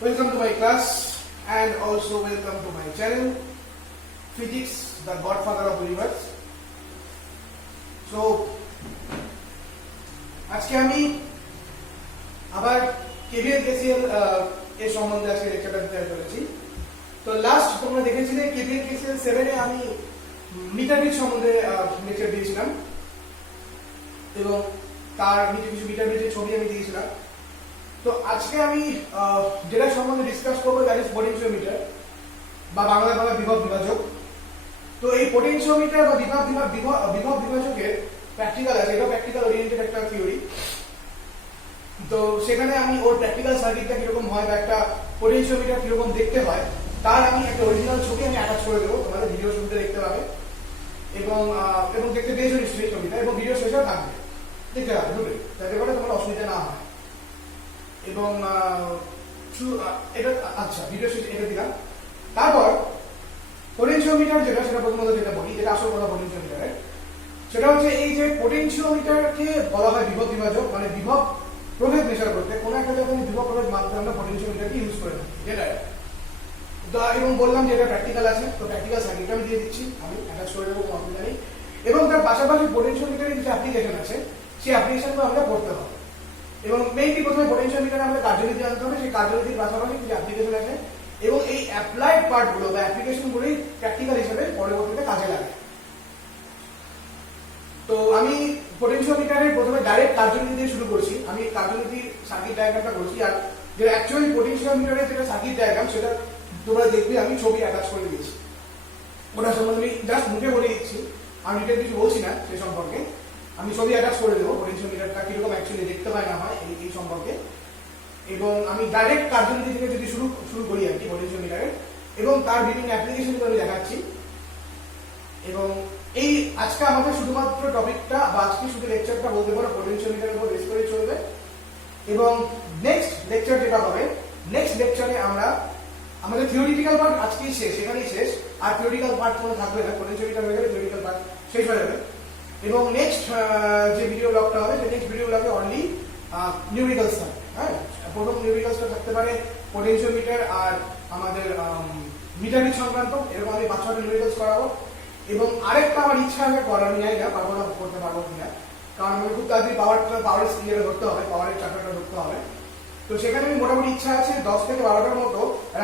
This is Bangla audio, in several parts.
Welcome to my class and also welcome to my channel Physics, the Godfather of Universe. So আজকে আমি আবার কেভিএল কেসিএল এর সম্বন্ধে আজকে লেকচারটা দিতে চলেছি। তো লাস্ট তোমরা দেখেছিলে কেভিএল কেসিএল 7 এ আমি মিটার বিট সম্বন্ধে লেকচার দিয়েছিলাম এবং তার নিচে কিছু মিটার বিটের ছবি আমি দিয়েছিলাম। তো আজকে আমি যেটা সম্বন্ধে ডিসকাস করবো দ্যাট ইজ পোটেনশিওমিটার বা বাংলায় বলা বিভব বিভাজক। তো এই পোটেনশিওমিটার বা বিভব বিভাজকের প্র্যাকটিক্যাল আছে, এটা প্র্যাকটিক্যাল ওরিয়েন্টেড একটা থিওরি। তো সেখানে আমি ওর প্র্যাকটিক্যাল সার্কিটটা কিরকম হয় বা একটা পোটেনশিওমিটার কিরকম দেখতে হয় তার আমি একটা অরিজিনাল ছবি আমি অ্যাটাচ করে দেবো, তোমাদের ভিডিও ছবিতে দেখতে পাবে এবং দেখতে পেয়েছো নিশ্চয়ই ছবিটা, এবং ভিডিও শেষেও থাকবে, দেখতে পাবে ঢুকে, যাতে করে তোমার অসুবিধা না হয়। এবং এটা আচ্ছা ভিডিও শেষে এটা দিলাম। তারপর পোটেনশিওমিটার যেটা, সেটা প্রথমত যেটা বলি, যেটা আসল কথা পোটেনশিওমিটারের, সেটা হচ্ছে এই যে পোটেনশিওমিটারকে বলা হয় বিভব বিভাজক, মানে বিভব প্রভেদ মেজার করতে কোনো একটা যখন বিভব প্রভেদ মাপতে আমরা পোটেনশিওমিটারকে ইউজ করে থাকি, যেটা এবং বললাম যে এটা প্র্যাকটিক্যাল আছে। তো প্র্যাকটিক্যাল সার্কিটটা আমি দিয়ে দিচ্ছি, আমি অ্যাটাচ করে দেবো, কোনো অসুবিধা নেই। এবং তার পাশাপাশি পোটেনশিওমিটারের যে অ্যাপ্লিকেশন আছে সেই অ্যাপ্লিকেশনগুলো আমরা করতে হবে। এবং মেইনলি প্রথমে পোটেনশিওমিটারে আমরা কার্যনীতি জানতে হবে, সেই কার্যনীতির পাশাপাশি যে অ্যাপ্লিকেশন আছে এবং এই অ্যাপ্লাইড পার্টগুলো বা অ্যাপ্লিকেশনগুলোই প্র্যাকটিক্যাল হিসেবে পরবর্তীতে কাজে লাগে। তো আমি পোটেনশিওমিটারের প্রথমে ডাইরেক্ট কার্যনীতি দিয়ে শুরু করছি। আমি কার্যনীতির সার্কিট ডায়াগ্রামটা করছি, আর যে অ্যাকচুয়ালি পোটেনশিওমিটারের যেটা সার্কিট ডায়াগ্রাম সেটা তোমরা দেখবে আমি ছবি অ্যাটাচ করে দিয়েছি। ওটা সম্বন্ধে আমি জাস্ট মুখে বলে দিচ্ছি, আমি ডিটেল কিছু বলছি না সে সম্পর্কে। আমি ছবি অ্যাটাচ করে দেবো পোটেনশিওমিটারটা কিরকম অ্যাকচুয়ালি দেখতে হয় না হয় এই সম্পর্কে। এবং আমি ডাইরেক্ট কার্যনীতি থেকে যদি শুরু করি আর কি পোটেনশিওমিটারের, এবং তার বিভিন্ন অ্যাপ্লিকেশনগুলো আমি দেখাচ্ছি। এবং এই আজকে আমাদের শুধুমাত্র টপিকটা বা আজকে শুধু লেকচারটা বলতে পারো পোটেনশিওমিটারের উপর বেস করে চলবে। এবং নেক্সট লেকচার যেটা হবে, নেক্সট লেকচারে আমরা আমাদের থিওরিটিক্যাল পার্ট আজকেই শেষ, এখানেই শেষ, আর থিওরিটিক্যাল পার্ট কোনো থাকবে না। পোটেনশিওমিটার হয়ে গেলে থিওরিটিক্যাল পার্ট শেষ হয়ে যাবে। এবং নেক্সট যে ভিডিও ব্লগটা হবে, যে নেক্সট ভিডিও ব্লগে অনলি নিউমেরিক্যালস থাকবে। হ্যাঁ, প্রথম নিউমেরিক্যালসটা থাকতে পারে পোটেনশিওমিটার আর আমাদের মিটার বিট সংক্রান্ত, এরকম আমি 5-6টা নিউমেরিক্যালস করাবো। এবং আরেকটা আমার ইচ্ছা আছে করার, আমি জানি না পারবো না, করতে পারবো কিনা, কারণ আমি খুব তাড়াতাড়ি পাওয়ারের স্কিলে ধরতে হবে, পাওয়ারের চ্যাপ্টারটা ধরতে হবে। তো সেখানে আমি মোটামুটি ইচ্ছা আছে 10 থেকে 12টার মতো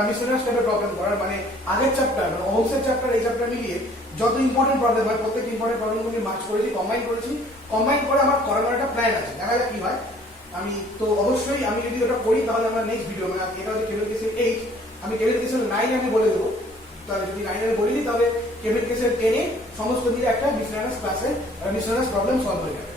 মিসেলারিয়াস টাইপের প্রবলেম করার, মানে আগের চ্যাপ্টার মানে ওহমসের চ্যাপ্টার এই চ্যাপ্টার মিলিয়ে যত ইম্পর্টেন্ট প্রবলেম হয় প্রত্যেকটা ইম্পর্টেন্ট প্রবলেমগুলি মার্চ করেছি, কম্বাইন করে আমার করানোর একটা প্ল্যান আছে, দেখা যাক কি হয়। আমি তো অবশ্যই আমি যদি ওটা করি তাহলে আমরা নেক্সট ভিডিও, মানে এটা হচ্ছে কেবিল কেসের 8, আমি কেবিল কেসের 9 আমি বলে দেবো। তাহলে যদি 9 আমি বলিনি তাহলে কেবিল কেসের 10 সমস্ত দিয়ে একটা মিসেলারিয়াস ক্লাসে মিসেলারিয়াস প্রবলেম সলভ হয়ে যাবে।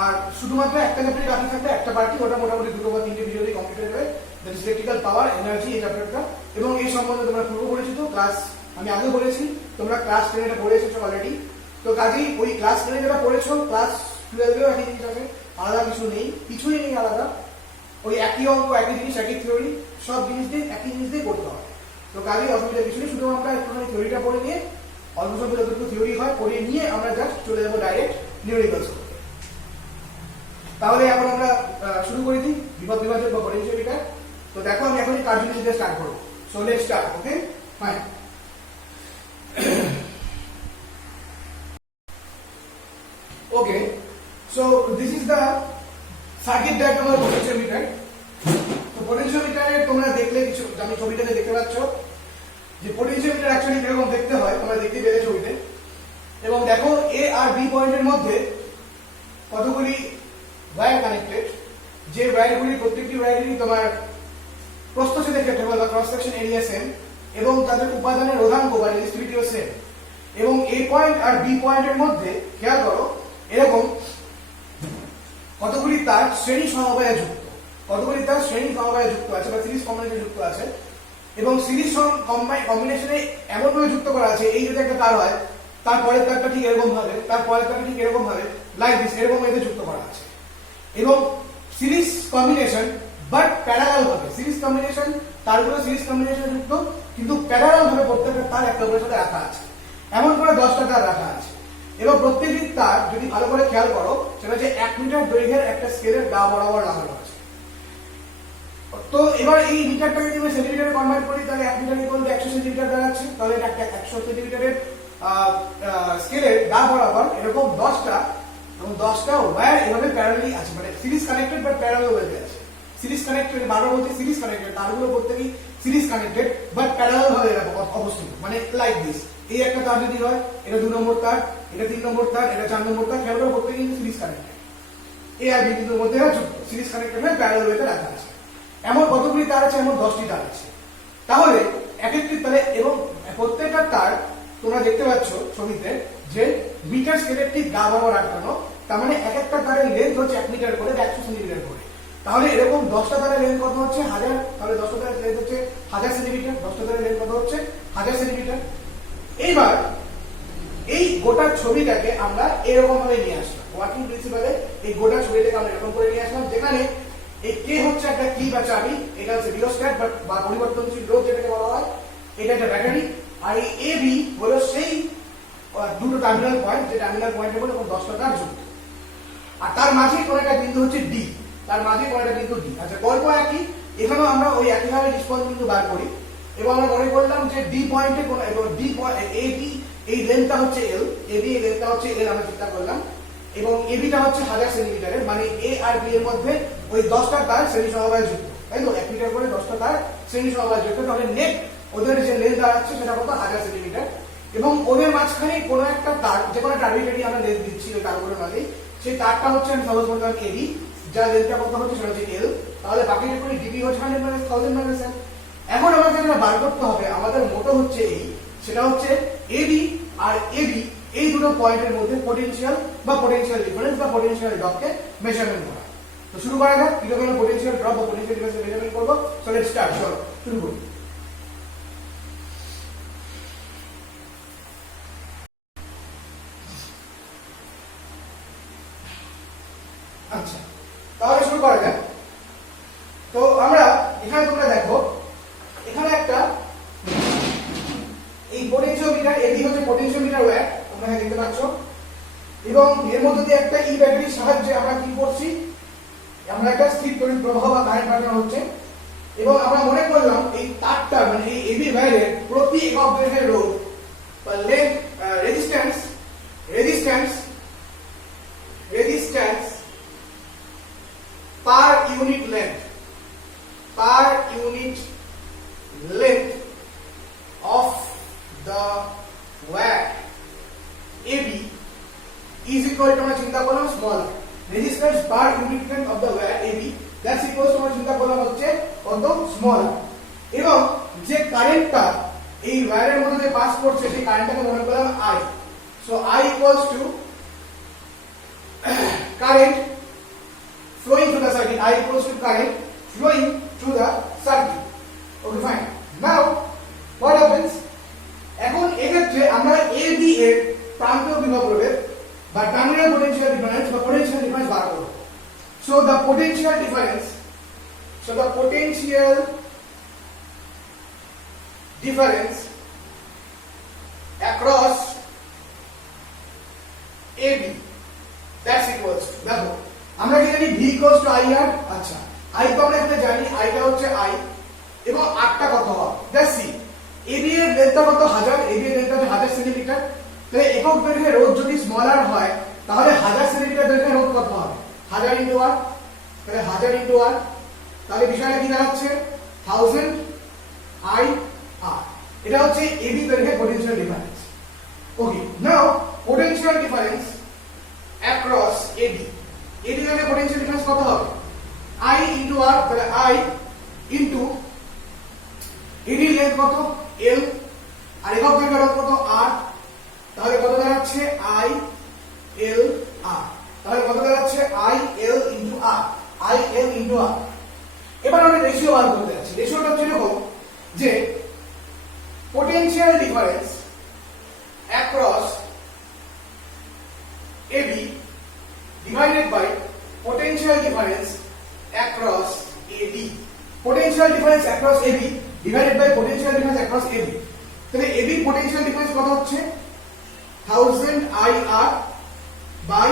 আর শুধুমাত্র একটা চ্যাপ্টারে বাকি থাকবে একটা পার্টি, ওটা মোটামুটি 2 বা 3টে ভিডিওতে কমপ্লিট হয়ে যাবে, that is electrical power energy, এই চ্যাপ্টারটা। এবং এই সম্বন্ধে তোমরা পূর্ব পরিচিত, ক্লাস আমি আগে বলেছি, তোমরা ক্লাস 10 এটা পড়ে এসেছো অলরেডি। তো কাজেই ওই ক্লাস 10 যেটা পড়েছো ক্লাস 12এও একই জিনিস আছে, আলাদা কিছুই নেই আলাদা, ওই একই অঙ্ক, একই জিনিস, একই থিওরি, সব জিনিস দিয়ে একই জিনিস দিয়ে করতে হয়। তো কাজেই অসুবিধা কিছু নেই, শুধু আমরা একটুখানি থিওরিটা পড়ে নিয়ে অল্প স্বল্প যতটুকু থিওরি হয় পড়িয়ে নিয়ে আমরা জাস্ট চলে যাবো ডাইরেক্ট নিউমেরিক্যালস করতে। তাহলে এখন আমরা শুরু করে দিই বিভব বিভাজক বা পোটেনশিওমিটার। তো দেখো আমি এখনই কার্যনীতি দিয়ে স্টার্ট করবো। So let's start. Okay, fine. Okay, so this is the circuit diagram of potentiometer. তো পোটেনশিওমিটারে তোমরা দেখলে কিছু, আমি ছবিটাতে দেখতে পাচ্ছ যে পোটেনশিওমিটার অ্যাকচুয়ালি কিরকম দেখতে হয়, তোমরা দেখতে পেলে ছবিতে। এবং দেখো এ আর বি পয়েন্টের মধ্যে কতগুলি ওয়্যার কানেক্টেড, যে ওয়্যারগুলি প্রত্যেকটি ওয়্যারেরই তোমার প্রস্থচ্ছেদের ক্ষেত্রফল বা ক্রস সেকশন এরিয়া সেম, এবং তাদের উপাদানের রোধাঙ্ক বা রেজিস্টিভিটিও সেম। এবং এ পয়েন্ট আর বি পয়েন্টের মধ্যে খেয়াল করো এরকম কতগুলি তার শ্রেণী সমবায়ে যুক্ত, আছে বা সিরিজ কম্বিনেশনে যুক্ত আছে। এবং সিরিজ কম্বিনেশনে এমন ভাবে যুক্ত করা আছে, এই যদি একটা তার হয় তার পরের তারটা ঠিক এরকম ভাবে, তার পরের তারটা ঠিক এরকম ভাবে, লাইক দিস, এরকম এতে যুক্ত করা আছে। এবং সিরিজ কম্বিনেশন বাট প্যারালাল ভাবে, সিরিজ কম্বিনেশন তারগুলো সিরিজ কম্বিনেশনে যুক্ত, কিন্তু প্যারালাল ভাবে প্রত্যেকটা তার একটা উপরের সাথে রাখা আছে, এমন করে 10টা তার রাখা আছে। এবং প্রত্যেকটি তার যদি ভালো করে খেয়াল করো সেটা হচ্ছে 1 মিটার দৈর্ঘ্যের একটা স্কেলের গা বরাবর লাগানো আছে। তো এবার এই মিটারটাকে যদি সেন্টিমিটারে কনভার্ট করি তাহলে 1 মিটার ইকুয়াল টু 100 সেন্টিমিটার দাঁড়াচ্ছে। তাহলে এটা একটা 100 সেন্টিমিটারের স্কেলের গা বরাবর এরকম 10টা এবং 10টা ওয়্যার এভাবে প্যারালালি আছে, মানে সিরিজ কানেক্টেড বাট প্যারালাল ওয়েতে আছে। সিরিজ কানেক্টেড, বারবার বলতে সিরিজ কানেক্টেড, তারগুলো প্রত্যেকই সিরিজ কানেক্টেড বাট প্যারালাল ভাবে অবস্থিত, মানে লাইক দিস। এই একটা তার যদি হয়, এটা 2 নম্বর তার, এটা 3 নম্বর তার, এটা 4 নম্বর তার, খেয়াল করে প্রত্যেকই কিন্তু সিরিজ কানেক্টেড। এ আর বি বিন্দুর মধ্যে সিরিজ কানেক্টেড হয়ে প্যারালাল ওয়েতে রাখা আছে। এমন কতগুলি তার আছে? এমন 10টি তার আছে। তাহলে এক একটি তারে এবং প্রত্যেকটা তার তোমরা দেখতে পাচ্ছ ছবিতে যে মিটার স্কেলের ঠিক গা বরাবর আটকানো। তার মানে এক একটা তারের লেন্থ হচ্ছে 1 মিটার করে, 100 সেন্টিমিটার করে। তাহলে এরকম 10টা তারের লেন্থ কত হচ্ছে? 1000। তাহলে 10টা তারের লেন্থ হচ্ছে 1000 সেন্টিমিটার। 10টা তারের লেন্থ কত হচ্ছে? 1000 সেন্টিমিটার। এইবার এই গোটা ছবিটাকে আমরা এরকম ভাবে নিয়ে আসলাম। ওয়ার্কিং প্রিন্সিপালে এই গোটা ছবিটাকে আমরা এরকম করে নিয়ে আসলাম, যেখানে এই কে হচ্ছে একটা কি বা চাবি, এটা হচ্ছে রিওস্ট্যাট বা পরিবর্তনশীল রোধ যেটাকে বলা হয়, এটা একটা ব্যাটারি। আর এই এ বি হলো সেই দুটো টার্মিনাল পয়েন্ট, যে টার্মিনাল পয়েন্টের মধ্যে 10টা তার যুক্ত। আর তার মাঝে কোন একটা বিন্দু হচ্ছে ডি, তার মাঝে কোন একটা বিন্দু ডি। আচ্ছা, গল্প একই, এখানেও আমরা ওই একইভাবে রেসপন্স বিন্দু বার করি এবং আমরা মনে করলাম যে ডি পয়েন্টে কোন ডি এ ডি এই লেন্থটা হচ্ছে এল, এ বি এই লেন্থটা হচ্ছে এল, আমরা চিন্তা করলাম। এবং এ বিটা হচ্ছে 1000 সেন্টিমিটারের, মানে এ আর বি এর মধ্যে ওই 10টা তার শ্রেণী সমবায় যুক্ত, তাই তো? 1 মিটার করে 10টা তার শ্রেণী সমবায় যুক্ত। তাহলে নেট ওদের যে লেন্থ দাঁড়াচ্ছে সেটা কত? 1000 সেন্টিমিটার। এবং ওদের মাঝখানে কোনো একটা তার, যে কোনো একটা আরবিট্রারি আমরা লেন্থ দিচ্ছি ওই তারগুলোর মাঝে, সেই তারটা হচ্ছে আমি সাপোজ বললাম এবি, যার লেন্থটা কত হচ্ছে সেটা হচ্ছে এল। তাহলে বাকিটা করে ডিবি হচ্ছে 100 - 1000 - 100। এখন আমাদের যেটা বার করতে হবে, আমাদের মোটো হচ্ছে এই, সেটা হচ্ছে এবি আর এবি এই দুটো পয়েন্টের মধ্যে পটেনশিয়াল বা পটেনশিয়াল ডিফারেন্স বা পটেনশিয়াল ড্রপকে মেজারমেন্ট করা। তো শুরু করা যাক, কিভাবে পটেনশিয়াল ড্রপ বা পটেনশিয়াল ডিফারেন্স মেজারমেন্ট করব। So let's start. চলো শুরু করি। আচ্ছা, তাহলে শুরু করা যাক। তো আমরা এখানে তোমরা দেখো, এখানে একটা এই পোটেনশিওমিটার এবি হচ্ছে পোটেনশিওমিটার ওয়্যার, তোমরা এখানে দেখতে পাচ্ছ। এবং এর মধ্যে দিয়ে একটা ই ব্যাটারির সাহায্যে আমরা কি করছি, আমরা একটা স্থির তড়িৎ প্রবাহ বা কারেন্ট পাঠানো হচ্ছে। এবং আমরা মনে করলাম এই তারটা, মানে এই এবি ওয়্যারের প্রতি একক দৈর্ঘ্যের রোধ বা length, resistance per unit length of the wire AB is equal to, আমরা চিন্তা করলাম small resistance per unit length of the wire AB, that's equal to, আমরা চিন্তা করলাম হচ্ছে কত? স্মল। এবং যে কারেন্টটা এই ওয়্যারের মধ্যে দিয়ে পাস করছে সেই কারেন্টটাকে মনে করলাম I. So I equals to current flowing through the circuit. I equals to current flowing through the circuit. Okay, fine. Now what happens? এখন এক্ষেত্রে আমরা এ বি এর প্রান্তীয় বিভব প্রভেদ বা টার্মিনাল পোটেনশিয়াল ডিফারেন্স বা পোটেনশিয়াল ডিফারেন্স বার করব। So the potential difference across AB, that's equals to, দেখো আমরা কি জানি v equals to IR। আচ্ছা, I তো আমরা এখানে জানি, I টা হচ্ছে I এবং R টা কত হবে? let's see, AB এর লেন্থটা কত? 1000, AB এর লেন্থটা হচ্ছে 1000 সেন্টিমিটার। তাহলে একক দৈর্ঘ্যের রোধ যদি স্মলার হয় তাহলে 1000 সেন্টিমিটার দৈর্ঘ্যের রোধ কত হবে? 1000 * R। তাহলে 1000 * R, তাহলে বিষয়টা কি দাঁড়াচ্ছে? 1000 IR। এটা হচ্ছে AB দৈর্ঘ্যের potential difference. Okay, now potential difference across AB, AB দৈর্ঘ্যের পোটেনশিয়াল ডিফারেন্স কত হবে? I * R, তাহলে I ইনটু AB লেন্থ কত? L, আর একক দৈর্ঘ্যের রোধ কত? R। তাহলে কত দাঁড়াচ্ছে? I L R। তাহলে কত দাঁড়াচ্ছে? I L * R, I L * R। এবার আমরা রেশিও বার করতে যাচ্ছি। রেশিওটা হচ্ছে এরকম যে potential difference across AB divided by potential difference across AD, potential difference across AB divided by potential difference across AB। তাহলে AB potential difference কত হচ্ছে? 1000 IR by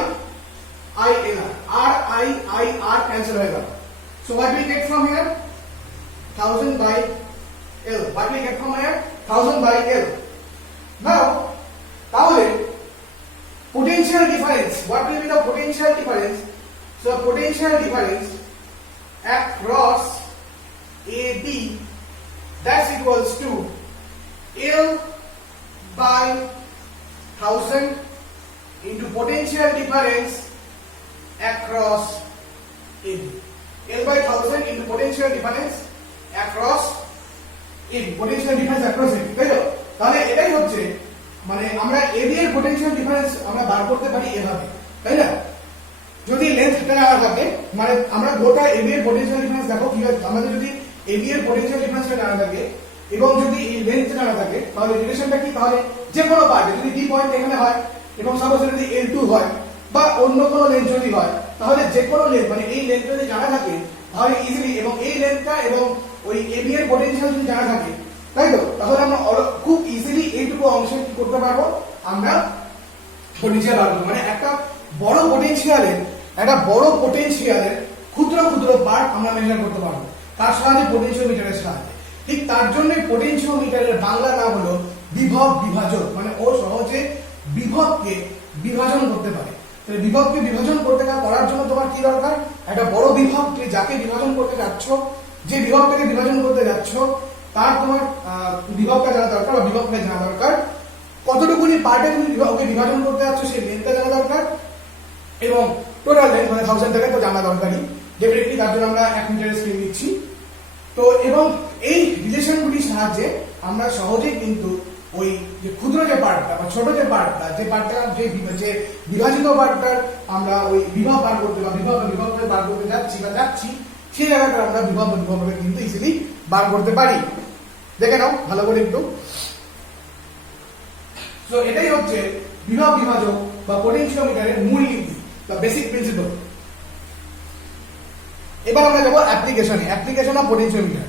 ILR, R I R cancel হয়ে গেল। So what we get from here? 1000 by L. What we get from here? 1000 by L. Now, তাহলে potential difference. What will be the potential difference? So potential difference across AB, that's equals to L by 1000 into potential difference across AB. L by 1000 into potential difference across AB. Potential difference across AB. তাই তো? তাহলে এটাই হচ্ছে মানে আমরা AB এর potential difference আমরা বার করতে পারি এভাবে, তাই না? যদি লেন্থটা জানা থাকে মানে আমরা গোটা AB এর potential difference দেখো কি হয়, আমাদের যদি AB এর potential difference জানা থাকে এবং যদি এই লেন্থটা জানা থাকে তাহলে রিলেশনটা কি, তাহলে যে কোনো পার্টে যদি D পয়েন্ট এখানে হয় এবং সাপোজ যদি L2 হয় বা অন্য কোনো লেন্থ যদি হয় তাহলে যে কোনো লেন্থ মানে এই লেন্থ যদি জানা থাকে তাহলে ইজিলি, এবং এই লেন্থটা এবং ওই AB এর পোটেনশিয়াল যদি জানা থাকে তাই তো, তাহলে আমরা খুব ইজিলি এইটুকু অংশে কি করতে পারবো, আমরা পোটেনশিয়াল বার করব। মানে একটা বড় পোটেনশিয়ালের ক্ষুদ্র ক্ষুদ্র পার্ট আমরা মেজার করতে পারবো তার সাহায্যে, পোটেনশিওমিটারের সাহায্যে। ঠিক তার জন্য পোটেনশিওমিটারের বাংলা নাম হলো বিভব বিভাজক, মানে ও সহজে বিভবকে বিভাজন করতে পারে। তাহলে বিভবকে বিভাজন করতে করার জন্য তোমার কি দরকার, একটা বড় বিভবকে যাকে বিভাজন করতে যাচ্ছ, যে বিভবটাকে বিভাজন করতে যাচ্ছ তার তোমার বিভবটা জানা দরকার বা বিভবটা জানা দরকার, কতটুকুনি পার্টে তুমি বিভবকে বিভাজন করতে যাচ্ছ সেই লেন্থটা জানা দরকার, এবং টোটাল লেন্থ মানে 1000 টাকা তো জানা দরকারই ডেফিনেটলি, তার জন্য আমরা 1 মিটারের স্কেল নিচ্ছি। তো এবং এই রিলেশনগুলির সাহায্যে আমরা সহজেই কিন্তু ওই যে ক্ষুদ্র যে পার্টটা বা ছোট যে পার্টটা, যে পার্টটা যে বিভাজিত পার্টটার আমরা ওই বিভব বার করতে বা বিভবটা বার করতে যাচ্ছি সেই জায়গাটা আমরা বিভবকে কিন্তু ইজিলি বার করতে পারি। দেখে নাও ভালো করে একটু। তো এটাই হচ্ছে বিভব বিভাজক বা পোটেনশিওমিটারের মূল নীতি বা বেসিক প্রিন্সিপল। এবার আমরা যাবো application of potentiometer.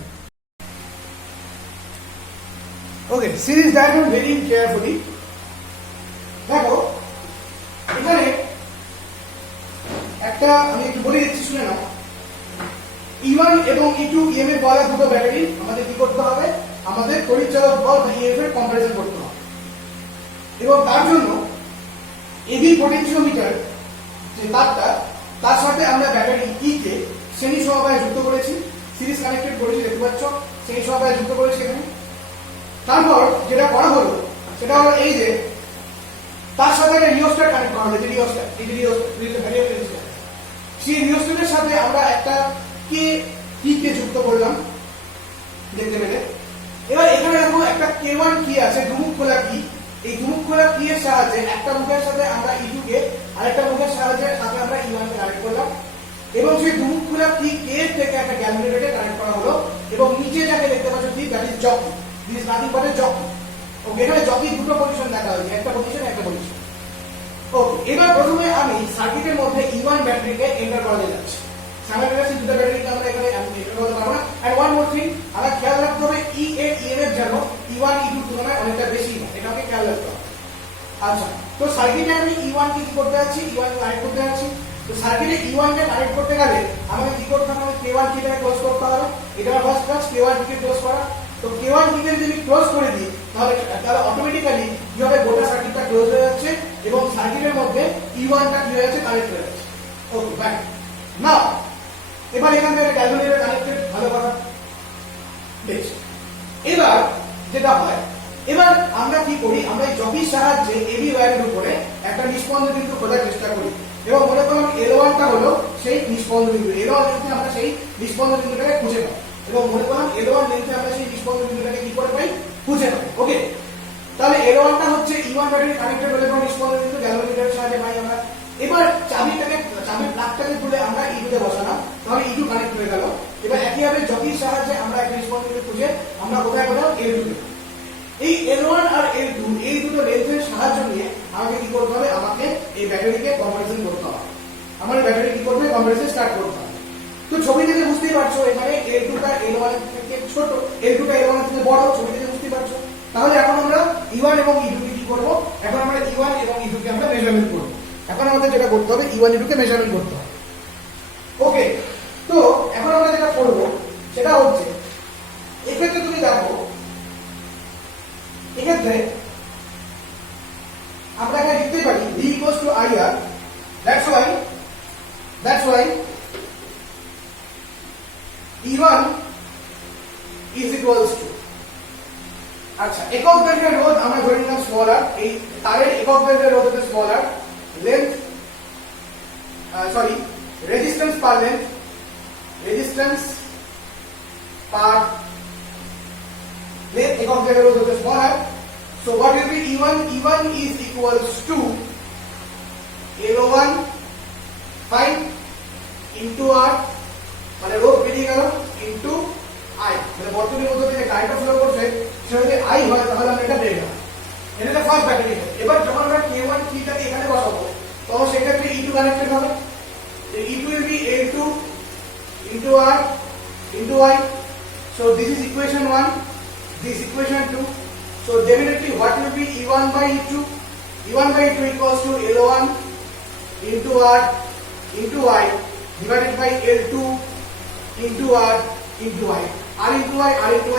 Okay, series diagram very carefully দেখো। এখানে একটা আমি একটু বলে দিচ্ছি, শুনে নাও। E1 এবং E2 EMF বলা দুটো ব্যাটারি, আমাদের কি করতে হবে, আমাদের তড়িৎচালক বল বা EMF এর কম্পারিজন করতে হবে, এবং তার জন্য এবি পোটেনশিওমিটার যে তারটা তার সাথে আমরা ব্যাটারি E কে শ্রেণী সমবায়ে যুক্ত করেছি, সিরিজ কানেক্টেড করেছি, দেখতে পাচ্ছ শ্রেণী সমবায়ে যুক্ত করেছি এখানে। তারপর যেটা করা হলো সেটা হলো এই যে তার সাথে একটা রিওস্ট্যাট কানেক্ট করা হলো, যে রিওস্ট্যাট, এই যে রিওস্ট্যাট, সেই রিওস্ট্যাটের সাথে আমরা একটা কে যুক্ত করলাম দেখতে পেলে। এবার এখানে দেখো একটা K1 কি আছে, দুমুখ খোলা কি, এই দুমুখ খোলা কি এর সাহায্যে একটা মুখের সাথে আমরা E2 কে, আরেকটা মুখের সাথে আমরা E1 কে কানেক্ট করলাম, এবং সেই দুমুখ খোলা কি কে থেকে একটা গ্যালভানোমেটারে কানেক্ট করা হলো, এবং নিচে যাকে দেখতে পাচ্ছ ঠিক that is jockey, this is nothing but a jockey. Okay, এখানে জকি দুটো পজিশন দেখা হয়েছে, একটা পজিশন একটা পজিশন। ওকে, এবার প্রথমে আমি সার্কিটের মধ্যে E1 ব্যাটারিকে এন্টার করাতে যাচ্ছি। সাইমালটেনিয়াসলি দুটো ব্যাটারিকে আমরা এখানে এন্টার করতে পারবো না। এন্ড ওয়ান মোর থিং, আমরা খেয়াল রাখতে হবে E এর EMF যেন E1 E2 তুলনায় অনেকটা বেশি হয়, এটাকে খেয়াল রাখতে হবে। আচ্ছা, তো সার্কিটে আমি E1 কে কি করতে যাচ্ছি, E1 কে কানেক্ট করতে যাচ্ছি। তো সার্কিটে E1 কে কানেক্ট করতে গেলে আমাকে কি করতে হবে, K1 কে ক্লোজ করতে হবে। এটা আমার ফার্স্ট কাজ, K1 কে ক্লোজ করা। তো K1 কে যদি ক্লোজ করে দিই তাহলে অটোমেটিক্যালি কি হবে, গোটা সার্কিটটা ক্লোজ হয়ে যাচ্ছে এবং সার্কিটের মধ্যে E1 টা কি হয়ে যাচ্ছে, কানেক্ট হয়ে যাচ্ছে। ওকে, বাই। নাও এবার এখান থেকে গ্যালভানোমিটার কানেক্টেড, ভালো কথা, বেশ। এবার যেটা হয়, এবার আমরা কি করি, আমরা এই জকির সাহায্যে এবি ওয়্যারের উপরে একটা নিষ্পন্দ বিন্দু খোঁজার চেষ্টা করি, এবং মনে করলাম L1 টা হলো সেই নিষ্পন্দ বিন্দু, L1 লেন্থে আমরা সেই নিষ্পন্দ বিন্দুটাকে খুঁজে পাই, এবং মনে করলাম L1 লেন্থে আমরা সেই নিষ্পন্দ বিন্দুটাকে কি করে পাই, খুঁজে পাই। ওকে, তাহলে L1 টা হচ্ছে E1 ব্যাটারি কানেক্টেড হলে পরে নিষ্পন্দ বিন্দু গ্যালভানোমিটারের সাহায্যে পাই আমরা। এবার চাবির প্লাগটাকে খুলে আমরা E2 তে বসালাম, তাহলে E2 কানেক্ট হয়ে গেল। এবার একইভাবে জকির সাহায্যে আমরা একটা নিষ্পন্দ বিন্দু খুঁজে আমরা কোথায় পেলাম, L2 তে। এই L1 আর L2 এই দুটো লেন্থের সাহায্য নিয়ে আমাকে কি করতে হবে, আমাকে এই ব্যাটারিকে কম্পারিজন করতে হবে, আমার ব্যাটারি কি করবে, কম্পারিজন স্টার্ট করতে হবে। তো ছবি থেকে বুঝতেই পারছো এখানে L2 টা L1 থেকে ছোট, L2 টা L1 থেকে বড়, ছবি থেকে বুঝতেই পারছো। তাহলে এখন আমরা E1 এবং E2 কে কি করব, এখন আমরা E1 এবং E2 কে আমরা মেজারমেন্ট করব। এখন আমাদের যেটা করতে হবে, E1 E2 কে মেজারমেন্ট করতে হবে। ওকে, তো এখন আমরা যেটা করব সেটা হচ্ছে এক্ষেত্রে তুমি দেখো, এক্ষেত্রে আমরা এখানে লিখতে পারি V equals to IR. That's why E1 is equals to, আচ্ছা, একক দৈর্ঘ্যের রোধ আমরা ধরে নিলাম স্মল r, এই তারের একক দৈর্ঘ্যের রোধ হচ্ছে স্মল r, লেন্থ রেজিস্ট্যান্স পার লেন্থ, রেজিস্ট্যান্স পার লেন্থ একক দৈর্ঘ্যের রোধ হচ্ছে small r. So what will be E1? E1 is equals to L1 5 into R, মানে রোধ বেরিয়ে গেল, into I, মানে বর্তনীর মধ্যে থেকে কারেন্ট ফ্লো করছে সেটা যদি I হয় তাহলে আমরা এটা পেয়ে গেলাম। এটা ফার্স্ট ব্যাটারি। এবার যখন আমরা K1 কিটাকে এখানে বসাবো তখন সেক্ষেত্রে E2 কানেক্টেড হবে। E2 will be L2 into R into I. So this is equation 1, this equation 2. So definitely what will be E1 by E2? E1 by E2 equals to L1 into R into I divided by L2 into R into I. R into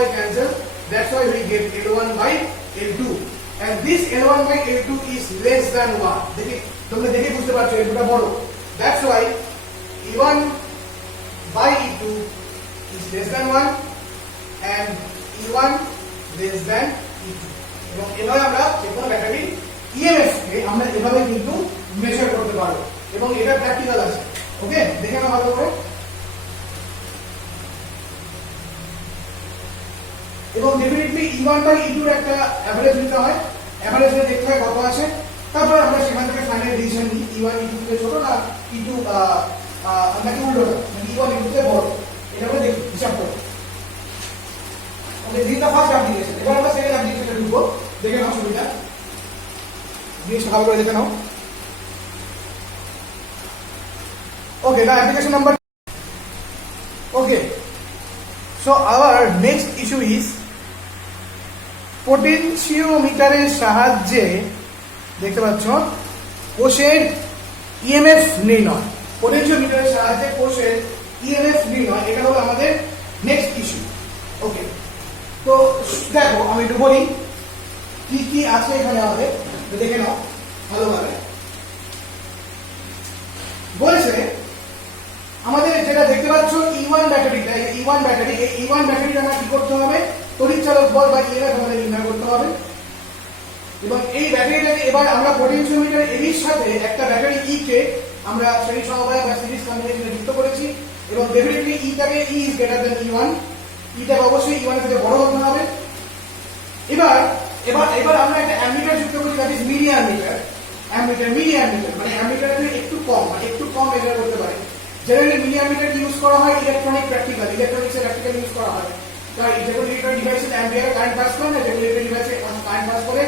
I cancel. That's why we get L1 by L2. And this L1 by L2 is less than 1. দেখি তোমরা দেখে বুঝতে পারছো এটা বড়। That's why E1 by E2 is less than 1 and E1 less than E2. এবং এভাবে আমরা যে কোনো ব্যাটারি EMF কে আমরা এভাবে কিন্তু মেজার করতে পারবো এবং এটা প্র্যাকটিক্যাল আছে। ওকে, দেখে নাও ভালো করে। এবং ডেফিনেটলি E1 বাই E2 এর একটা এভারেজ নিতে হয়, এভারেজে দেখতে হয় কত আছে, তারপর আমরা সেখান থেকে ফাইনাল ডিসিশন নিই E1 E2 থেকে ছোট না E2 নাকি উল্টোটা, মানে E1 E2 থেকে বড়, এটা আমরা দেখি হিসাব করে। ওকে, দিনটা ফার্স্ট অ্যাপ্লিকেশন। এবার আমরা সেকেন্ড অ্যাপ্লিকেশনে ঢুকবো, দেখে নাও সুবিধা, জিনিসটা ভালো করে দেখে নাও। ওকে, the application number. Okay, so our next issue is পোটেনশিওমিটারের সাহায্যে দেখতে পাচ্ছ কোষের ইএমএফ নির্ণয়। পোটেনশিওমিটারের সাহায্যে কোষের ইএমএফ নির্ণয়, এটা হলো আমাদের নেক্সট ইস্যু। ওকে, তো দেখো আমি একটু বলি কি কি আছে এখানে আমাদের, দেখে নাও ভালোভাবে। বলেছে আমাদের যেটা দেখতে পাচ্ছ E1 ব্যাটারিটা, E1 ব্যাটারি, এই E1 ব্যাটারিটা আমরা কি করতে হবে, তড়িৎচালক বল বা ইএমএফ আমাদের নির্ণয় করতে হবে। এবং এই ব্যাটারিটাকে এবার আমরা পোটেনশিওমিটার এর সাথে একটা ব্যাটারি ই কে আমরা শ্রেণী সমবায় বা সিরিজ কম্বিনেশনে যুক্ত করেছি এবং ডেফিনেটলি ইটাকে E is greater than E1, ইটাকে অবশ্যই E1 এর থেকে বড় হতে হবে। এবার এবার এবার আমরা একটা অ্যামিটার যুক্ত করি, that is milli ammeter. Milli ammeter মানে অ্যামিটারের থেকে একটু কম, মানে একটু কম মেজার করতে পারে। জেনারেলি মিলি অ্যামিটার ইউজ করা হয় ইলেকট্রনিক প্র্যাকটিক্যাল, ইলেকট্রনিক্সে প্র্যাকটিক্যাল ইউজ করা হয়। যেগুলো ইলেকট্রনিক ডিভাইসে অ্যাম্পিয়ারে কারেন্ট পাস করে না, যেগুলো ইলেকট্রনিক ডিভাইসে কারেন্ট পাস করে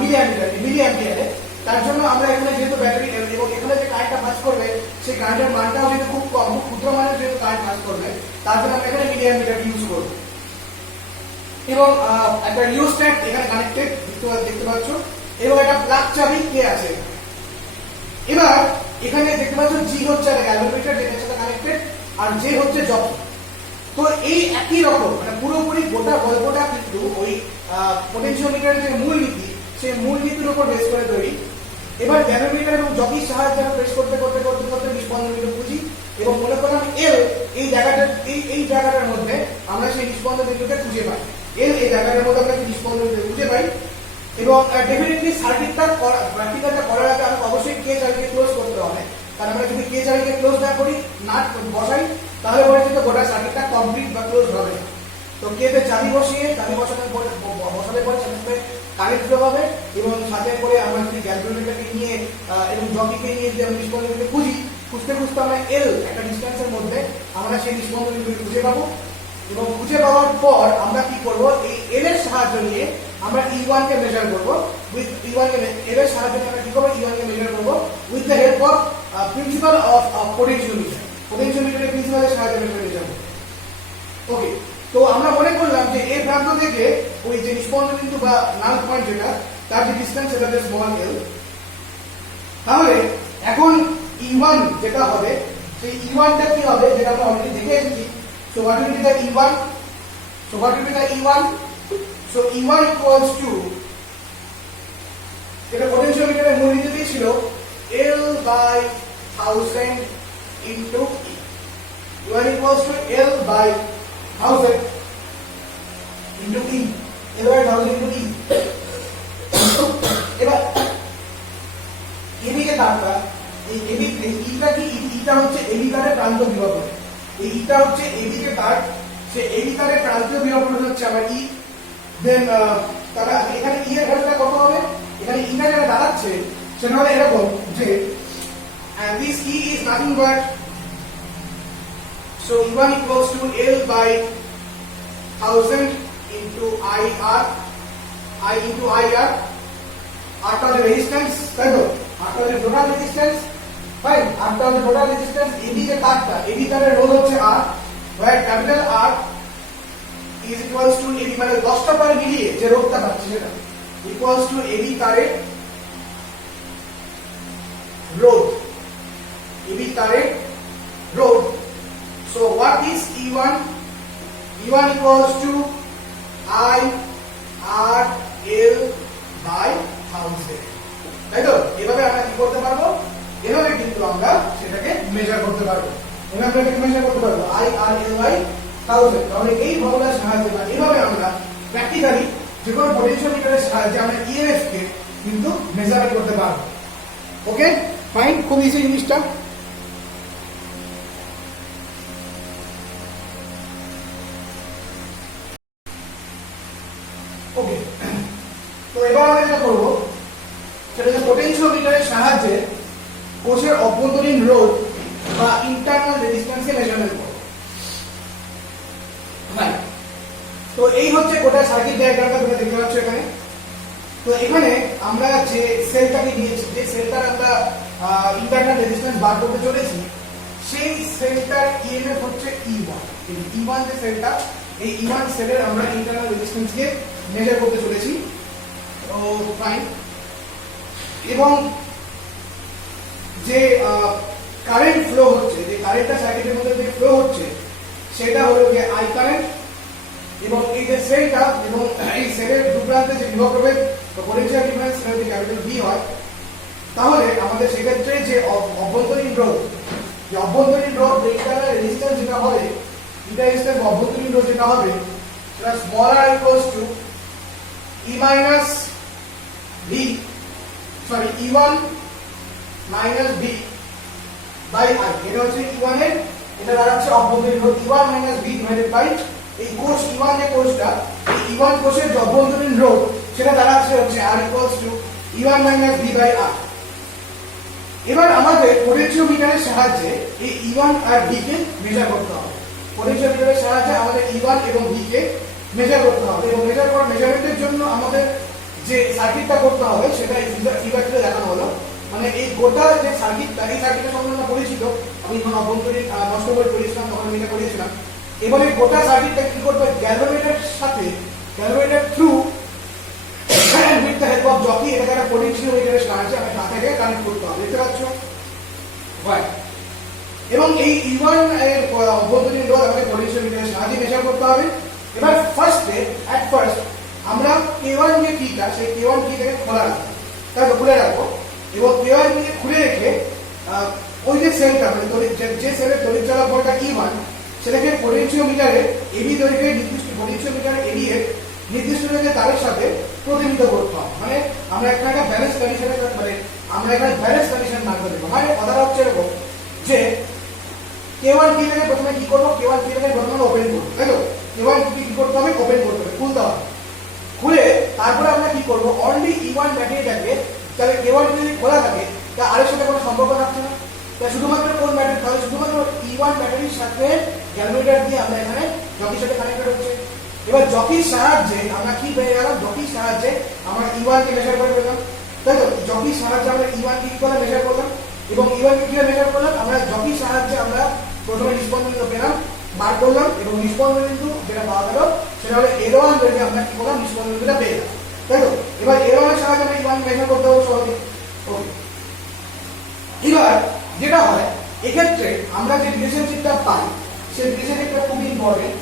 মিলি অ্যাম্পিয়ারে। তার জন্য আমরা এখানে যেহেতু ব্যাটারি এবং এখানে যে কারেন্টটা পাস করবে সেই কারেন্টের মানটাও যেহেতু খুব কম, খুব ক্ষুদ্র মানের যেহেতু কারেন্ট পাস করবে, তার জন্য আমরা এখানে মিলি অ্যাম্পিয়ার ইউজ করব। এবং একটা রিওস্ট্যাট এখানে কানেক্টেড দেখতে পাচ্ছ এবং একটা প্লাগ চাবি কে আছে। এবার এখানে দেখতে পাচ্ছ জি হচ্ছে একটা গ্যালভানোমিটার যেটার সাথে কানেক্টেড আর জে হচ্ছে জকি। তো এই একই রকম মানে পুরোপুরি গোটা গল্পটা কিন্তু ওই পোটেনশিওমিটারের যে মূলনীতি সেই মূলনীতির উপর বেস করে তৈরি। এবার গ্যালভানোমিটার এবং জকির সাহায্যে আমরা প্রেস করতে করতে করতে করতে নিষ্পন্দন বিন্দু খুঁজি এবং মনে করলাম এল এই জায়গাটার মধ্যে আমরা সেই নিষ্পন্দন বিন্দুকে খুঁজে পাই। এল এই জায়গাটার মধ্যে আমরা নিষ্পন্দন বিন্দু খুঁজে পাই এবং ডেফিনেটলি সার্কিটটা প্র্যাকটিক্যালটা করার আগে আমাকে অবশ্যই কে চাবিকে ক্লোজ করতে হবে। কারণ আমরা যদি কে চাবিকে ক্লোজ না করি, না বসাই, তাহলে পরে কিন্তু গোটা সার্কিটটা কমপ্লিট বা ক্লোজ হবে না। তো কে তে চাবি বসিয়ে চাবি বসালে পরে সাথে কারেন্ট ফ্লো হবে এবং সাথে করে আমরা যদি গ্যালভানোমিটারকে নিয়ে এবং জকিকে নিয়ে যে নিষ্পন্দনকে খুঁজতে আমরা এল একটা ডিস্টেন্সের মধ্যে আমরা সেই নিষ্পন্দনগুলি খুঁজে পাবো এবং খুঁজে পাওয়ার পর আমরা কি করব, এই এল এর সাহায্য নিয়ে আমরা E1 কে মেজার করব। উইথ E1 কে এল এর সাহায্য নিয়ে আমরা কি করব, E1 কে মেজার করব with the help of principal of potentiometer. পোটেনশিওমিটারের প্রিন্সিপালের সাহায্যে মেজার করব। ওকে, তো আমরা মনে করলাম যে এই প্রান্ত থেকে ওই যে নিষ্পন্দন বিন্দু বা নাল পয়েন্ট যেটা তার যে ডিসটেন্স সেটা হচ্ছে স্মল এল। তাহলে এখন E1 যেটা হবে সেই E1 টা কি হবে যেটা আমরা অলরেডি দেখে এসেছি। So what will be the E1? So what will be the E1? So E1 equals to, এটা পোটেনশিওমিটারের মূল নীতি ছিল L by 1000 into E. E1 equals to L by 1000 into E. L by 1000 into E. এবার এদিকে তারটা এই এদিকে ইটা কি, ইটা হচ্ছে এবি তারের প্রান্ত বিভব। এই ইটা হচ্ছে এদিকে তার, সে এবি তারের প্রান্ত বিভব হচ্ছে আমার ই। দেন তাহলে এখানে ই এর ভ্যালুটা কত হবে? এখানে ইটা যেটা দাঁড়াচ্ছে সেটা হলো এরকম যে and this E is nothing but, so E1 equals to L by 1000 into IR, I into IR, R টা হচ্ছে রেজিস্ট্যান্স, তাই তো? R টা হচ্ছে টোটাল রেজিস্ট্যান্স, ফাইন। R টা হচ্ছে টোটাল রেজিস্ট্যান্স, এবি যে তারটা, এবি তারের রোধ হচ্ছে R, where capital R is equals to AB, মানে 10টা তার মিলিয়ে যে রোধটা পাচ্ছি সেটা equals to এবি তারের রোধ, এবি তারের রোধ। So what is E1? E1 equals to I R L by 1000, তাই তো? এভাবে আমরা কি করতে পারবো? এভাবে কিন্তু আমরা সেটাকে মেজার করতে পারবো, এভাবে আমরা এটাকে মেজার করতে পারবো I R L by 1000। তাহলে এই ফর্মুলার সাহায্যে বা এভাবে আমরা প্র্যাকটিক্যালি যে কোনো পোটেনশিওমিটারের সাহায্যে আমরা ইএমএফ কে কিন্তু মেজার করতে পারবো। ওকে, ফাইন, খুব ইজি জিনিসটা। ওকে, তো এবার আমরা যেটা করবো সেটা হচ্ছে পোটেনশিওমিটারের সাহায্যে কোষের অভ্যন্তরীণ রোধ বা ইন্টারনাল রেজিস্ট্যান্সকে মেজারমেন্ট করব। রাইট, তো এই হচ্ছে গোটা সার্কিট ডায়াগ্রামটা তোমরা দেখতে পাচ্ছ এখানে। তো এখানে আমরা যে সেলটাকে নিয়েছি, যে সেলটার আমরা ইন্টারনাল রেজিস্ট্যান্স বার করতে চলেছি, সেই সেলটার ইএমএফ হচ্ছে E1। E1 যে সেলটা, এই E1 সেলের আমরা ইন্টারনাল রেজিস্ট্যান্সকে মেজার করতে চলেছি। তো ফাইন, এবং যে কারেন্ট ফ্লো হচ্ছে, যে কারেন্টটা সার্কিটের মধ্যে যে ফ্লো হচ্ছে সেটা হলো যে আই কারেন্ট। এবং এই যে সেলটা এবং এই সেলের দুপ্রান্তে যে বিভব প্রভেদ বা পোটেনশিয়াল ডিফারেন্স সেটা যদি ক্যাপিটাল ভি হয়, তাহলে আমাদের সেক্ষেত্রে যে অভ্যন্তরীণ রোধ, যে অভ্যন্তরীণ রোধ, ইন্টারনাল রেজিস্ট্যান্স যেটা হবে, ইন্টারনাল অভ্যন্তরীণ রোধ যেটা হবে সেটা small r equals to E minus V, sorry E1 minus V by I. এটা হচ্ছে E1 এর, এটা দাঁড়াচ্ছে অভ্যন্তরীণ রোধ E1 minus b divided by এই কোষ E1 যে কোষটা, এই E1 কোষের যে অভ্যন্তরীণ রোধ সেটা দাঁড়াচ্ছে হচ্ছে R equals to E1 minus V by R. এবার আমাদের পোটেনশিওমিটারের সাহায্যে এই E1 আর V কে মেজার করতে হবে। পোটেনশিওমিটারের সাহায্যে আমাদের E1 এবং V কে মেজার করতে হবে, এবং মেজারমেন্টের জন্য আমাদের যে সার্কিটটা করতে হবে সেটা এই ফিগারটিতে দেখানো হলো। মানে এই গোটা যে সার্কিটটা, এই সার্কিটের সম্বন্ধে পরিচিত, আমি যখন অভ্যন্তরীণ নষ্ট করে করেছিলাম তখন আমি এটা করেছিলাম। এবারে গোটা সার্কিটটা কি করতে হবে, গ্যালভানোমিটারের সাথে, galvanometer through with the help of jockey, এটাকে একটা পোটেনশিওমিটারের সাহায্যে আমি তাকে কানেক্ট করতে হবে। দেখতে পাচ্ছ? রাইট, এবং এই E1 এর অভ্যন্তরীণ রোধ আমাদের পোটেনশিওমিটারের সাহায্যে মেজার করতে হবে। এবার ফার্স্ট আমরা K1 যে কিটা, সেই K1 কিটাকে খোলা রাখবো, তাই তো? খুলে রাখবো, এবং K1 কিকে খুলে রেখে ওই যে সেলটা, মানে যে সেলের তড়িৎ চলাচল বলটা E1, সেটাকে পোটেনশিওমিটারে এবি দৈর্ঘ্যের নির্দিষ্ট, পোটেনশিওমিটারে এবি এর নির্দিষ্ট দৈর্ঘ্যের তারের সাথে প্রতিনিধিত্ব করতে হবে। মানে আমরা একটা ব্যালেন্স কন্ডিশনে, মানে আমরা এখানে ব্যালেন্স কন্ডিশন মান করে দেবো। মানে কথাটা হচ্ছে এরকম যে K1 কি থেকে প্রথমে কি করবো, K1 কি থেকে প্রথমে ওপেন করবো, তাই তো? K1 কি করতে হবে, ওপেন করতে হবে, খুলতে হবে। খুলে তারপরে আমরা কি করবো, অনলি E1 ব্যাটারিটাকে, তাহলে K1 যদি খোলা থাকে তা আরের সাথে কোনো সম্পর্ক থাকছে না, তা শুধুমাত্র কোন ব্যাটারি, তাহলে শুধুমাত্র E1 ব্যাটারির সাথে গ্যালভানোমিটার দিয়ে আমরা এখানে জকির সাথে কানেক্টেড হচ্ছে। এবার জকির সাহায্যে আমরা কি পেয়ে গেলাম, জকির সাহায্যে আমরা E1 কে মেজার করে পেলাম, তাই তো? জকির সাহায্যে আমরা E1 কে কি করে মেজার করলাম, এবং E1 কে কিভাবে মেজার করলাম, আমরা জকির সাহায্যে আমরা প্রথমে নিষ্পন্দন পেলাম, বার করলাম, এবং নিষ্পন্দন বিন্দু যেটা পাওয়া গেল সেটা হলো L1 ধরে আমরা কি করলাম, নিষ্পন্দন বিন্দুটা পেয়ে গেলাম, তাই তো? এবার L1 এর সাহায্যে আমরা E1 মেজার করতে হবে সহজে। ওকে, এবার যেটা হয় এক্ষেত্রে আমরা যে রিলেশনশিপটা পাই, সেই রিলেশনশিপটা খুব ইম্পর্টেন্ট।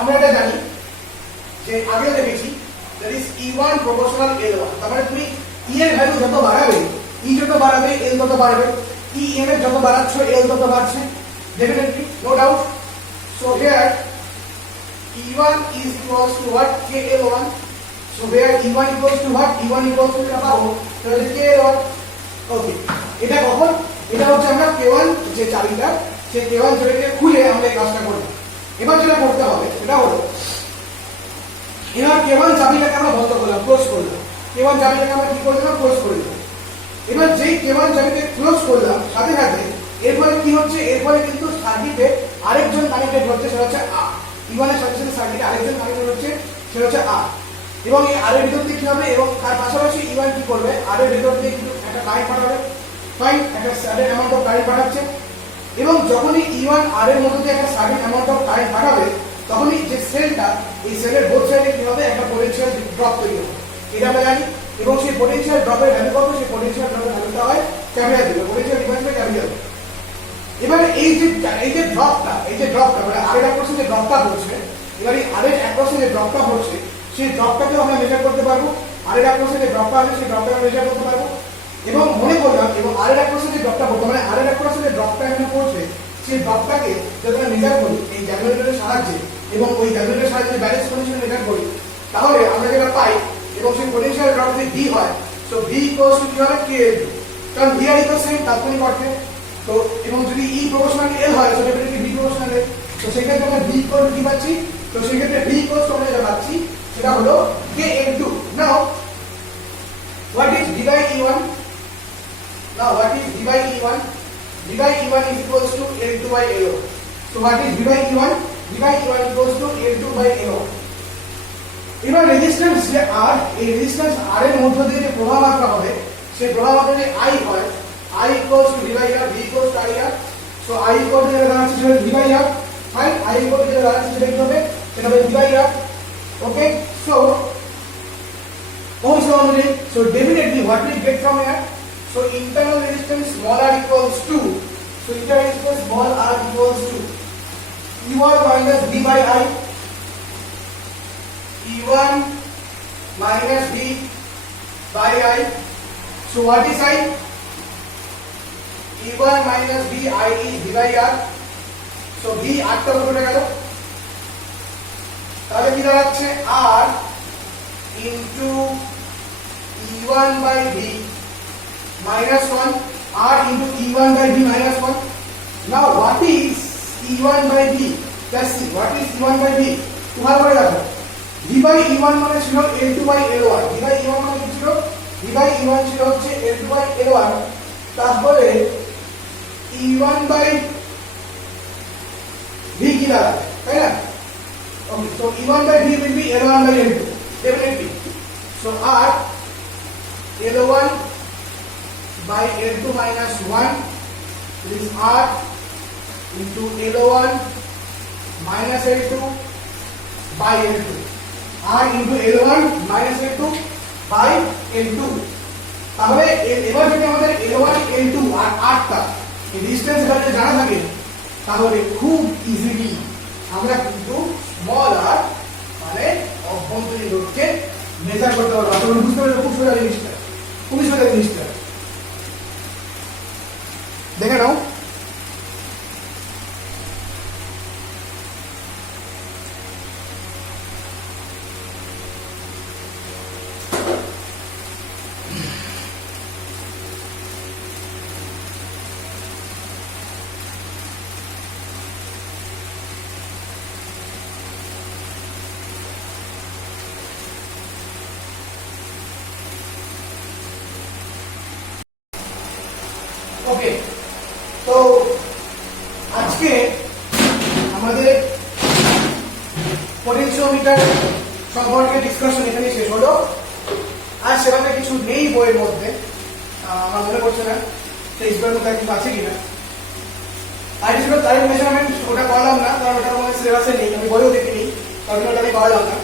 আমরা এটা জানি যে আগে দেখেছি that is E1 proportional L1। তার মানে তুমি E এর ভ্যালু যত বাড়াবে, E যত বাড়াবে L তত বাড়বে, E M এর যত বাড়াচ্ছ L তত বাড়ছে, definitely no doubt. So here E1 is equals to what? KL1. So where E1 equals to what? E1 equals to পাবো তাহলে KL1। ওকে, এটা কখন? এটা হচ্ছে আমরা K1 যে চাবিটা, সেই K1 চাবিটাকে খুলে আমরা এই কাজটা করব। এবার যেটা করতে হবে সেটা হলো এবার K1 চাবিটাকে আমরা বন্ধ করলাম, ক্লোজ করলাম। K1 চাবিটাকে আমরা কি করে দিলাম? ক্লোজ করে দিলাম। এবার যেই K1 চাবিটাকে ক্লোজ করলাম সাথে সাথে এর ফলে কি হচ্ছে? এর ফলে কিন্তু সার্কিটে আরেকজন কানেক্টেড হচ্ছে, সেটা হচ্ছে R। E1 এর সাথে সাথে সার্কিটে আরেকজন কানেক্টেড হচ্ছে, সেটা হচ্ছে R। এবং এই R এর ভিতর দিয়ে কি হবে? এবং তার পাশাপাশি E1 কি করবে? R এর ভিতর দিয়ে কিন্তু একটা কারেন্ট পাঠাবে, ফাইন, একটা সার্টেন অ্যামাউন্ট অফ কারেন্ট পাঠাচ্ছে। এবং যখনই E1 R এর মধ্যে দিয়ে একটা সার্টেন অ্যামাউন্ট অফ কারেন্ট পাঠাবে, তখনই যে সেলটা, এই সেলের বোথ সাইডে কি হবে? একটা পোটেনশিয়াল ড্রপ তৈরি হবে, এটা আমরা জানি। এবং সেই পোটেনশিয়াল ড্রপের ভ্যালু কত? সেই পোটেনশিয়াল ড্রপের ভ্যালুটা হয় ক্যাপিটাল দিবে, পোটেনশিয়াল ডিফারেন্স বাই ক্যাপিটাল। এবারে এই যে ড্রপটা মানে R এর অ্যাক্রসে যে ড্রপটা হচ্ছে, এবারে R এর অ্যাক্রসে যে ড্রপটা হচ্ছে, সেই ড্রপটাকে আমরা মেজার করতে পারবো। R এর অ্যাক্রসে যে ড্রপটা আছে সেই ড্রপটাকে আমরা মেজার করতে পারবো। এবং মনে করলাম এবং R এর অ্যাক্রসে যে ড্রপটা পড়ছে, মানে R এর অ্যাক্রসে যে ড্রপটা এখানে পড়ছে, সেই ড্রপটাকে যদি আমরা মেজার করি এই ক্যালকুলেটরের সাহায্যে, এবং ওই ক্যালকুলেটরের সাহায্যে ব্যালেন্স পজিশন মেজার করি, তাহলে আমরা যেটা পাই, এবং সেই পোটেনশিয়াল ড্রপ যদি V হয়, সো V ইকুয়ালস টু কি হবে? KL2। কারণ V আর ইকুয়ালস সেম তাৎক্ষণিক অর্থে। তো এবং যদি E প্রপোর্শনাল L হয়, so definitely V proportional L। তো সেক্ষেত্রে আমরা V ইকুয়াল টু কি পাচ্ছি? তো সেক্ষেত্রে V ইকুয়ালস টু আমরা যেটা পাচ্ছি সেটা হলো KL2। Now what is V by E1? Now what is V by E1? V by E1 is equals to L2 by L1. So what is V by E1? V by E1 equals to L2 by L1. এবার রেজিস্ট্যান্স যে R, এই রেজিস্ট্যান্স R এর মধ্য দিয়ে যে প্রবাহ মাত্রা হবে, সেই প্রবাহ মাত্রা যে I হয়, I equals to V by R, V equals to IR. So I equals to যেটা দাঁড়াচ্ছে সেটা V by R, fine. I equals to যেটা দাঁড়াচ্ছে সেটা কি হবে? সেটা হবে V by R। Okay, so Ohm's law অনুযায়ী, so definitely what we get from here? So internal resistance small r equals to, so internal resistance small r equals to E1 minus V by I, E1 minus V by I. So what is I? E1 minus V I is V by R. So V R টা উঠে গেল, তাহলে কি দাঁড়াচ্ছে? R into E1 by V minus 1, R into E1 by V minus 1. Now what is E1 by V? Let's see, what is E1 by V? তোমার করে দেখো, V by E1 মানে ছিল L2 by L1। V by E1 মানে কি ছিল? V by E1 ছিল হচ্ছে L2 by L1। তারপরে E1 by V কি দাঁড়াবে, তাই না? Okay, so E1 by V will be L1 by L2, definitely. So R L1 by L2 minus 1 is R into L1 minus L2 by L2. R into L1 minus L2 by L2. তাহলে এবার যদি আমাদের L1 L2 আর Rটা এই ডিসটেন্স ভ্যালু জানা থাকে, তাহলে খুব ইজিলি আমরা কিন্তু স্মল r মানে অভ্যন্তরীণ রোধকে মেজার করতে পারবো। আপনারা বুঝতে পারবেন খুব সোজা জিনিসটা, খুবই সোজা জিনিসটা। দেখে নাও, ওকে। তো আজকে আমাদের পোটেনশিওমিটার সম্পর্কে ডিসকাশন এখানে শেষ হলো। আর সেভাবে কিছু নেই বইয়ের মধ্যে, আমার মনে পড়ছে না সেই বইয়ের মধ্যে কিছু আছে কিনা। আর ছিল টাইম মেজারমেন্ট, ওটা করলাম না কারণ ওটা আমাদের সিলেবাসে নেই, আমি বইও দেখিনি, কারণ ওটা আমি করলাম না।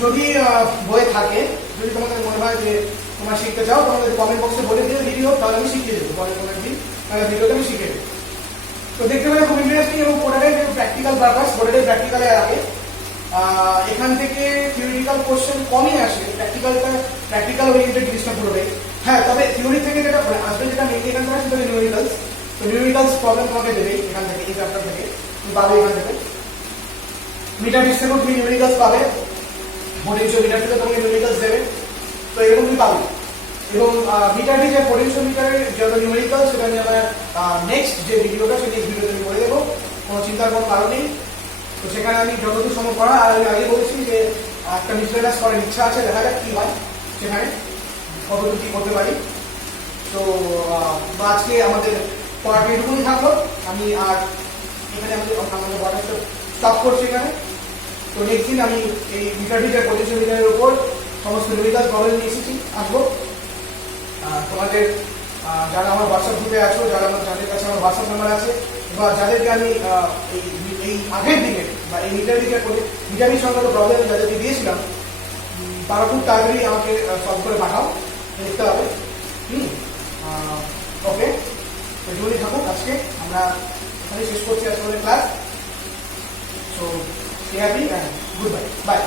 যদি বই থাকে, যদি তোমাদের মনে হয় যে তোমরা শিখতে চাও, তোমাদের কমেন্ট বক্সে বলে দিও ভিডিও, তাহলে আমি শিখিয়ে দেবো, পরের কোনো দিন ভিডিওতে আমি শিখিয়ে দেবো। তো দেখতে পেলে খুব ইন্টারেস্টিং এবং ওটাটাই প্র্যাকটিক্যাল পারপাস, ওটাটাই প্র্যাকটিক্যালে আগে। এখান থেকে থিওরিটিক্যাল কোশ্চেন কমই আসে, প্র্যাকটিক্যাল ওরিয়েন্টেড জিনিসটা পুরোটাই। হ্যাঁ, তবে থিওরি থেকে যেটা আসবে, যেটা মেইনলি এখান থেকে সেটা নিউমেরিক্যালস। তো নিউমেরিক্যালস প্রবলেম তোমাকে দেবেই এখান থেকে, এই চ্যাপ্টার থেকে তুমি পাবে। এখান থেকে মিটার ডিস থেকেও তুমি নিউমেরিক্যালস পাবে, পোটেনশিওমিটার থেকে তোমাকে নিউমেরিক্যালস দেবে, তো এরকম তুমি পাবে। এবং মিটার ডিস আর পোটেনশিওমিটারের যত নিউমেরিক্যালস সেটা আমি আমার নেক্সট যে ভিডিওটা, সেই নেক্সট ভিডিওতে আমি করে দেবো, কোনো চিন্তার কোনো কারণ নেই। তো সেখানে আমি যতদূর সম্ভব করা, আর আমি আগে বলেছি যে একটা মিসলেনিয়াস করার ইচ্ছা আছে, দেখা যাক কি হয় সেখানে, কতদূর কি করতে পারি। তো আজকে আমাদের পড়াটা এটুকুনি থাকলো। আমি আর এখানে আমাদের পড়াটা স্টপ করছি এখানে। তো নেক্সট দিন আমি এই মিটার ডিস আর পোটেনশিওমিটারের উপর সমস্ত নিউমেরিক্যাল প্রবলেম নিয়ে আসবো। তোমাদের যারা আমার হোয়াটসঅ্যাপ গ্রুপে আছো, যাদের কাছে আমার হোয়াটসঅ্যাপ নাম্বার আছে, বা যাদেরকে আমি এই আগের দিনে বা এই মিটারিং সংক্রান্ত প্রবলেম যাদেরকে দিয়েছিলাম, তারা খুব তাড়াতাড়ি আমাকে সলভ করে পাঠাও, দেখতে হবে। ওকে, এটুকুনি থাকুক আজকে। আমরা এখানে শেষ করছি আজকে class. So stay happy and good bye.